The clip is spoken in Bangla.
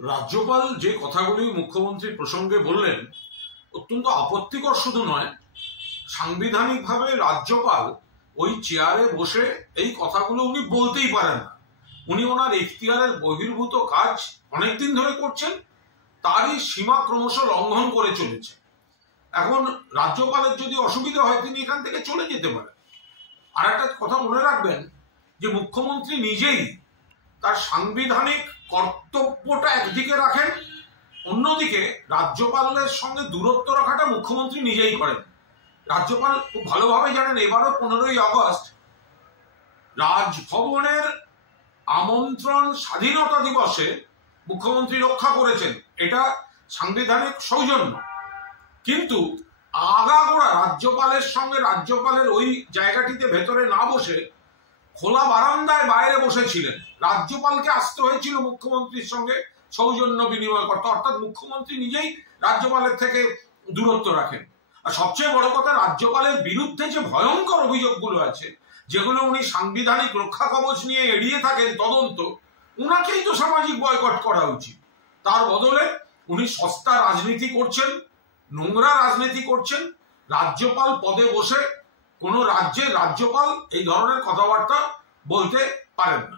রাজ্যপাল যে কথাগুলি মুখ্যমন্ত্রী প্রসঙ্গে বললেন অত্যন্ত আপত্তিকর শুধু নয়, সাংবিধানিকভাবে রাজ্যপাল ওই চেয়ারে বসে এই কথাগুলো উনি বলতেই পারেন না। উনি ওনার এখতিয়ারের বহির্ভূত কাজ অনেকদিন ধরে করছেন, তারই সীমা ক্রমশ লঙ্ঘন করে চলেছে। এখন রাজ্যপালের যদি অসুবিধা হয় তিনি এখান থেকে চলে যেতে পারেন। আর একটা কথা মনে রাখবেন যে মুখ্যমন্ত্রী নিজেই তার সাংবিধানিক কর্তব্যটা একদিকে রাখেন, অন্যদিকে রাজ্যপালের সঙ্গে দূরত্ব রাখাটা মুখ্যমন্ত্রী নিজেই করেন। রাজ্যপাল খুব ভালোভাবে জানেন এবারও 15ই আগস্ট রাজভবনের আমন্ত্রণ স্বাধীনতা দিবসে মুখ্যমন্ত্রী রক্ষা করেছেন, এটা সাংবিধানিক সৌজন্য। কিন্তু আগাগোড়া রাজ্যপালের সঙ্গে রাজ্যপালের ওই জায়গাটিতে ভেতরে না বসে খোলা বারান্দায় বাইরে বসেছিলেন। রাজ্যপালকে আসতে হয়েছিল মুখ্যমন্ত্রীর সঙ্গে সৌজন্য বিনিময় করতে, অর্থাৎ মুখ্যমন্ত্রী নিজেই রাজ্যপালের থেকে দূরত্ব রাখেন। আর সবচেয়ে বড় কথা, রাজ্যপালের বিরুদ্ধে যে ভয়ঙ্কর অভিযোগগুলো আছে, যেগুলো উনি সাংবিধানিক রক্ষা কবচ নিয়ে এড়িয়ে থাকেন তদন্ত, উনাকেই তো সামাজিক বয়কট করা উচিত। তার বদলে উনি সস্তা রাজনীতি করছেন, নোংরা রাজনীতি করছেন। রাজ্যপাল পদে বসে কোনো রাজ্যের রাজ্যপাল এই ধরনের কথাবার্তা বলতে পারেন না।